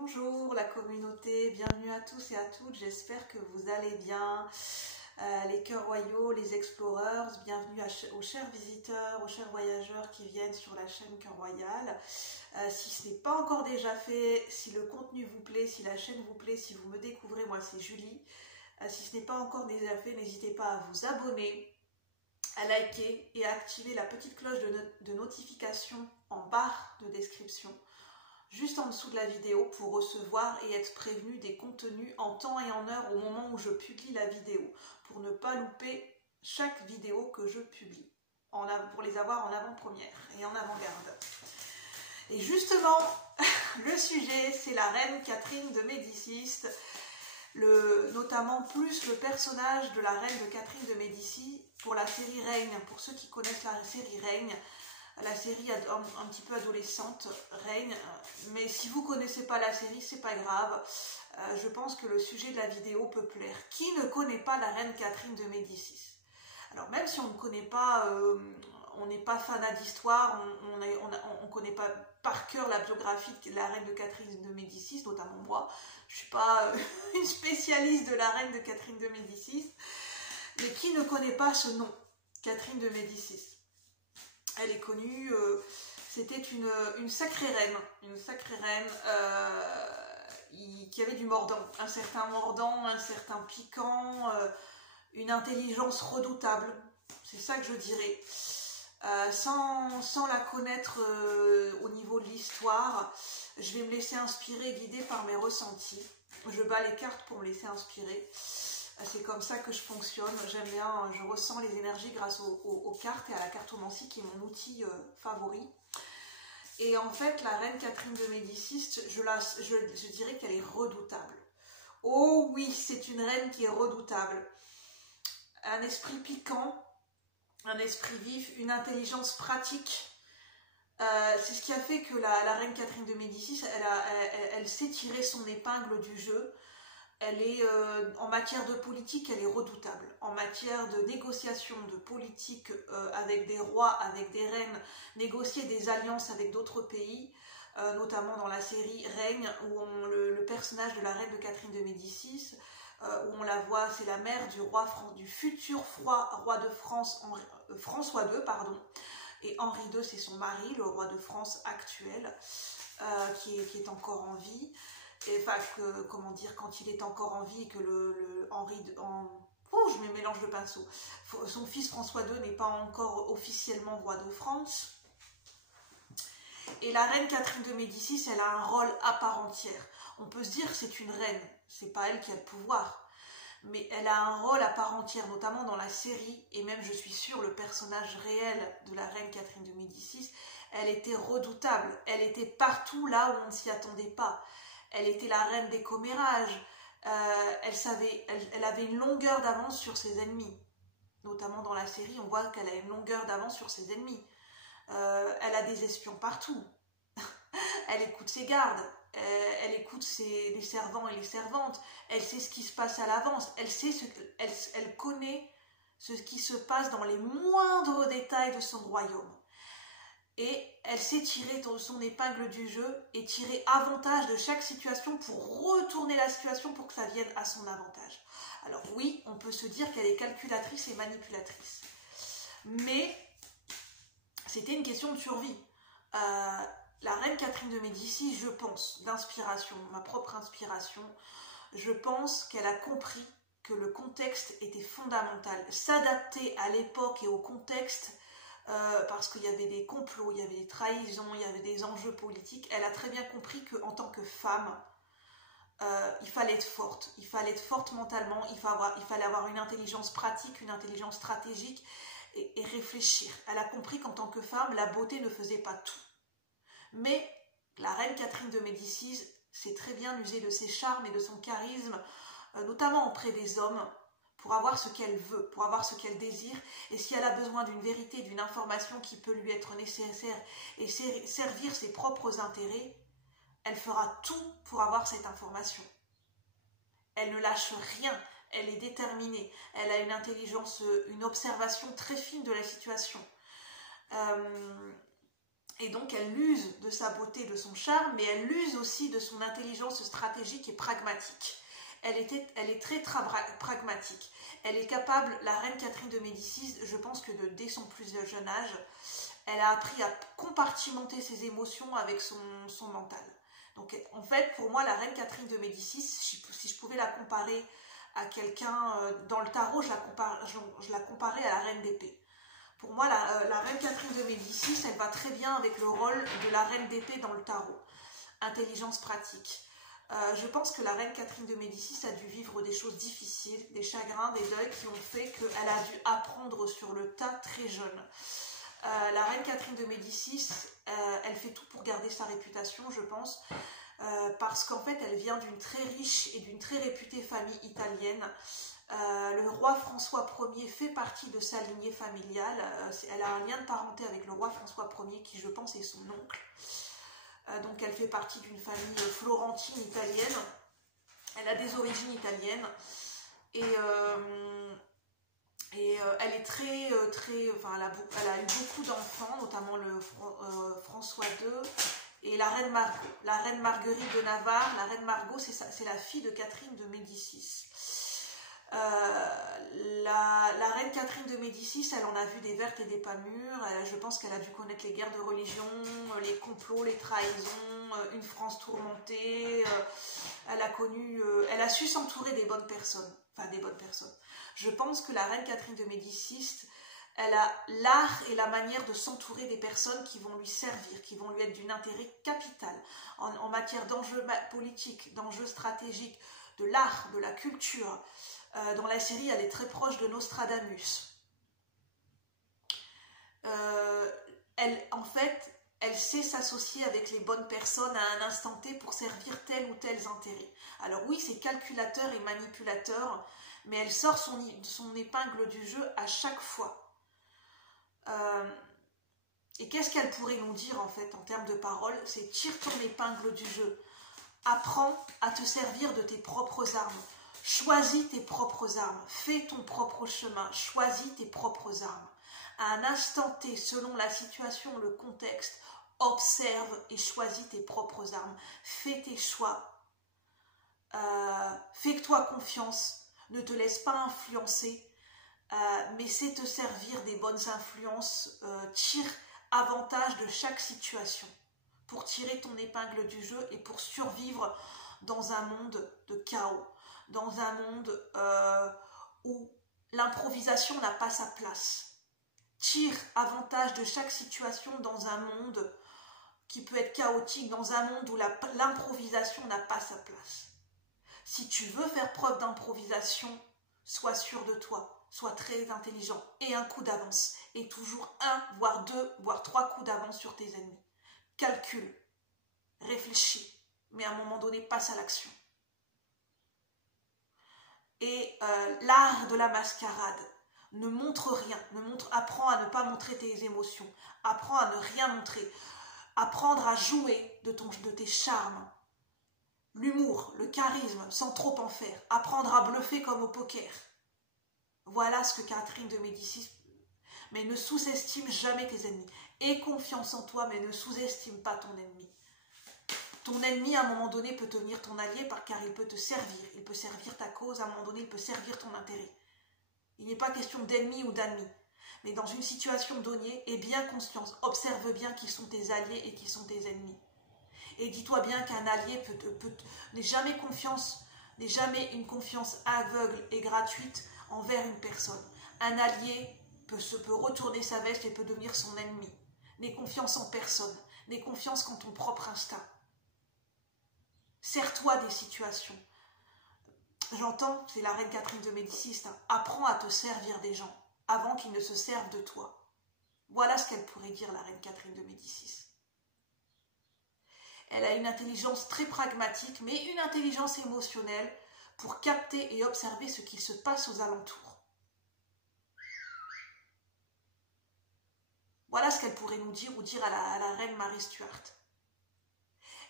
Bonjour la communauté, bienvenue à tous et à toutes, j'espère que vous allez bien. Les cœurs royaux, les explorers, bienvenue aux chers visiteurs, aux chers voyageurs qui viennent sur la chaîne Cœur Royal. Si ce n'est pas encore déjà fait, si le contenu vous plaît, si la chaîne vous plaît, si vous me découvrez, moi c'est Julie. Si ce n'est pas encore déjà fait, n'hésitez pas à vous abonner, à liker et à activer la petite cloche de notification en barre de description, juste en dessous de la vidéo, pour recevoir et être prévenu des contenus en temps et en heure au moment où je publie la vidéo, pour ne pas louper chaque vidéo que je publie, pour les avoir en avant-première et en avant-garde. Et justement, le sujet, c'est la reine Catherine de Médicis, notamment plus le personnage de la reine de Catherine de Médicis pour la série Règne. Pour ceux qui connaissent la série Règne, la série un petit peu adolescente, Règne, mais si vous ne connaissez pas la série, c'est pas grave, je pense que le sujet de la vidéo peut plaire. Qui ne connaît pas la reine Catherine de Médicis? Alors même si on ne connaît pas, on n'est pas fanat d'histoire, on ne connaît pas par cœur la biographie de la reine de Catherine de Médicis, notamment moi, je ne suis pas une spécialiste de la reine de Catherine de Médicis, mais qui ne connaît pas ce nom, Catherine de Médicis? Elle est connue, c'était une sacrée reine, qui avait du mordant, un certain piquant, une intelligence redoutable, c'est ça que je dirais. Sans la connaître au niveau de l'histoire, je vais me laisser inspirer, guider par mes ressentis. Je bats les cartes pour me laisser inspirer. C'est comme ça que je fonctionne, j'aime bien, je ressens les énergies grâce aux cartes et à la cartomancie qui est mon outil favori. Et en fait, la reine Catherine de Médicis, je dirais qu'elle est redoutable. Oh oui, c'est une reine qui est redoutable. Un esprit piquant, un esprit vif, une intelligence pratique. C'est ce qui a fait que la reine Catherine de Médicis, elle sait tirer son épingle du jeu. Elle est, en matière de politique, elle est redoutable. En matière de négociation, de politique avec des rois, avec des reines, négocier des alliances avec d'autres pays, notamment dans la série Règne, où le personnage de la reine de Catherine de Médicis, où on la voit, c'est la mère du futur roi de France, François II, pardon, et Henri II, c'est son mari, le roi de France actuel, qui est encore en vie. Et enfin, comment dire, quand il est encore en vie et que je me mélange le pinceau. Son fils François II n'est pas encore officiellement roi de France. Et la reine Catherine de Médicis, elle a un rôle à part entière. On peut se dire que c'est une reine, c'est pas elle qui a le pouvoir. Mais elle a un rôle à part entière, notamment dans la série, et même je suis sûre, le personnage réel de la reine Catherine de Médicis, elle était redoutable. Elle était partout là où on ne s'y attendait pas. Elle était la reine des commérages, elle avait une longueur d'avance sur ses ennemis. Notamment dans la série, on voit qu'elle a une longueur d'avance sur ses ennemis. Elle a des espions partout. Elle écoute ses gardes, elle écoute les servants et les servantes. Elle sait ce qui se passe à l'avance. Elle connaît ce qui se passe dans les moindres détails de son royaume. Et elle sait tirer son épingle du jeu et tirer avantage de chaque situation pour retourner la situation pour que ça vienne à son avantage. Alors oui, on peut se dire qu'elle est calculatrice et manipulatrice. Mais c'était une question de survie. La reine Catherine de Médicis, je pense, d'inspiration, ma propre inspiration, je pense qu'elle a compris que le contexte était fondamental. S'adapter à l'époque et au contexte, parce qu'il y avait des complots, il y avait des trahisons, il y avait des enjeux politiques. Elle a très bien compris qu'en tant que femme, il fallait être forte mentalement, il fallait avoir une intelligence pratique, une intelligence stratégique et réfléchir. Elle a compris qu'en tant que femme, la beauté ne faisait pas tout. Mais la reine Catherine de Médicis sait très bien user de ses charmes et de son charisme, notamment auprès des hommes, pour avoir ce qu'elle veut, pour avoir ce qu'elle désire, et si elle a besoin d'une vérité, d'une information qui peut lui être nécessaire et servir ses propres intérêts, elle fera tout pour avoir cette information. Elle ne lâche rien, elle est déterminée, elle a une intelligence, une observation très fine de la situation. Et donc elle use de sa beauté, de son charme, mais elle use aussi de son intelligence stratégique et pragmatique. Elle est très pragmatique. Elle est capable, la reine Catherine de Médicis, je pense que dès son plus jeune âge, elle a appris à compartimenter ses émotions avec son mental. Donc en fait, pour moi, la reine Catherine de Médicis, si je pouvais la comparer à quelqu'un dans le tarot, je la comparais à la reine d'épée. Pour moi, la reine Catherine de Médicis, elle va très bien avec le rôle de la reine d'épée dans le tarot. Intelligence pratique. Je pense que la reine Catherine de Médicis a dû vivre des choses difficiles, des chagrins, des deuils qui ont fait qu'elle a dû apprendre sur le tas très jeune. La reine Catherine de Médicis, elle fait tout pour garder sa réputation, je pense, parce qu'en fait, elle vient d'une très riche et d'une très réputée famille italienne. Le roi François Ier fait partie de sa lignée familiale. Elle a un lien de parenté avec le roi François Ier, qui, je pense, est son oncle. Donc, elle fait partie d'une famille florentine italienne. Elle a des origines italiennes. Et elle est elle a eu beaucoup d'enfants, notamment le François II et la reine Margot. La reine Marguerite de Navarre, la reine Margot, c'est la fille de Catherine de Médicis. La reine Catherine de Médicis, elle en a vu des vertes et des pas mûres. Je pense qu'elle a dû connaître les guerres de religion, les complots, les trahisons, une France tourmentée. Elle a su s'entourer des bonnes personnes. Enfin, des bonnes personnes. Je pense que la reine Catherine de Médicis, elle a l'art et la manière de s'entourer des personnes qui vont lui servir, qui vont lui être d'un intérêt capital en matière d'enjeux politiques, d'enjeux stratégiques, de l'art, de la culture. Dans la série, elle est très proche de Nostradamus. En fait, elle sait s'associer avec les bonnes personnes à un instant T pour servir tel ou tel intérêt. Alors oui, c'est calculateur et manipulateur, mais elle sort son épingle du jeu à chaque fois. Et qu'est-ce qu'elle pourrait nous dire en fait en termes de paroles? C'est tire ton épingle du jeu. Apprends à te servir de tes propres armes. Choisis tes propres armes. Fais ton propre chemin. Choisis tes propres armes. À un instant T, selon la situation, le contexte, observe et choisis tes propres armes. Fais tes choix. Fais-toi confiance. Ne te laisse pas influencer. Mais sais te servir des bonnes influences. Tire avantage de chaque situation pour tirer ton épingle du jeu et pour survivre dans un monde de chaos, dans un monde où l'improvisation n'a pas sa place. Tire avantage de chaque situation dans un monde qui peut être chaotique, dans un monde où l'improvisation n'a pas sa place. Si tu veux faire preuve d'improvisation, sois sûr de toi, sois très intelligent et un coup d'avance. Et toujours 1, voire 2, voire 3 coups d'avance sur tes ennemis. Calcule, réfléchis, mais à un moment donné, passe à l'action. Et l'art de la mascarade, ne montre rien, apprends à ne pas montrer tes émotions, apprends à ne rien montrer, apprendre à jouer de tes charmes, l'humour, le charisme, sans trop en faire, apprendre à bluffer comme au poker. Voilà ce que Catherine de Médicis. Mais ne sous-estime jamais tes ennemis. Aie confiance en toi, mais ne sous-estime pas ton ennemi. Ton ennemi, à un moment donné, peut devenir ton allié car il peut te servir. Il peut servir ta cause, à un moment donné, il peut servir ton intérêt. Il n'est pas question d'ennemi ou d'ennemi. Mais dans une situation donnée, aie bien conscience. Observe bien qui sont tes alliés et qui sont tes ennemis. Et dis-toi bien qu'un allié n'est jamais une confiance aveugle et gratuite envers une personne. Un allié peut retourner sa veste et peut devenir son ennemi. N'aie confiance en personne. N'aie confiance qu'en ton propre instinct. Sers-toi des situations. J'entends, c'est la reine Catherine de Médicis, apprends à te servir des gens avant qu'ils ne se servent de toi. Voilà ce qu'elle pourrait dire, la reine Catherine de Médicis. Elle a une intelligence très pragmatique, mais une intelligence émotionnelle pour capter et observer ce qui se passe aux alentours. Voilà ce qu'elle pourrait nous dire ou dire à la reine Marie Stuart.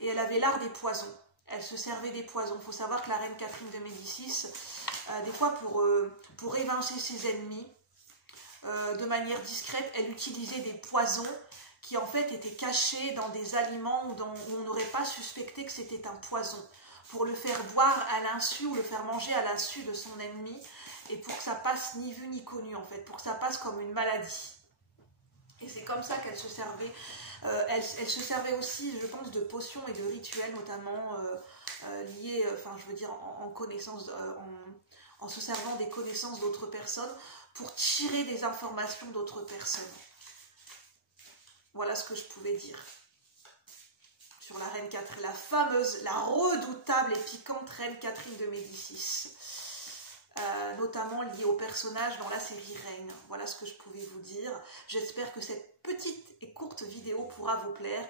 Et elle avait l'art des poisons. Elle se servait des poisons. Il faut savoir que la reine Catherine de Médicis, des fois pour évincer ses ennemis, de manière discrète, elle utilisait des poisons qui en fait était caché dans des aliments où on n'aurait pas suspecté que c'était un poison, pour le faire boire à l'insu ou le faire manger à l'insu de son ennemi, et pour que ça passe ni vu ni connu en fait, pour que ça passe comme une maladie. Et c'est comme ça qu'elle se servait. Elle se servait aussi, je pense, de potions et de rituels, notamment liés, je veux dire, en connaissance, en se servant des connaissances d'autres personnes pour tirer des informations d'autres personnes. Voilà ce que je pouvais dire sur la reine Catherine, la fameuse, la redoutable et piquante reine Catherine de Médicis, notamment liée au personnage dans la série Reine. Voilà ce que je pouvais vous dire. J'espère que cette petite et courte vidéo pourra vous plaire.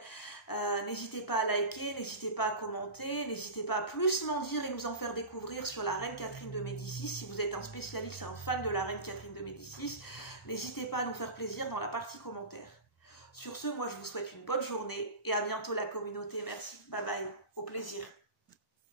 N'hésitez pas à liker, n'hésitez pas à commenter, n'hésitez pas à plus m'en dire et nous en faire découvrir sur la reine Catherine de Médicis. Si vous êtes un spécialiste, un fan de la reine Catherine de Médicis, n'hésitez pas à nous faire plaisir dans la partie commentaires. Sur ce, moi je vous souhaite une bonne journée et à bientôt la communauté. Merci, bye bye, au plaisir.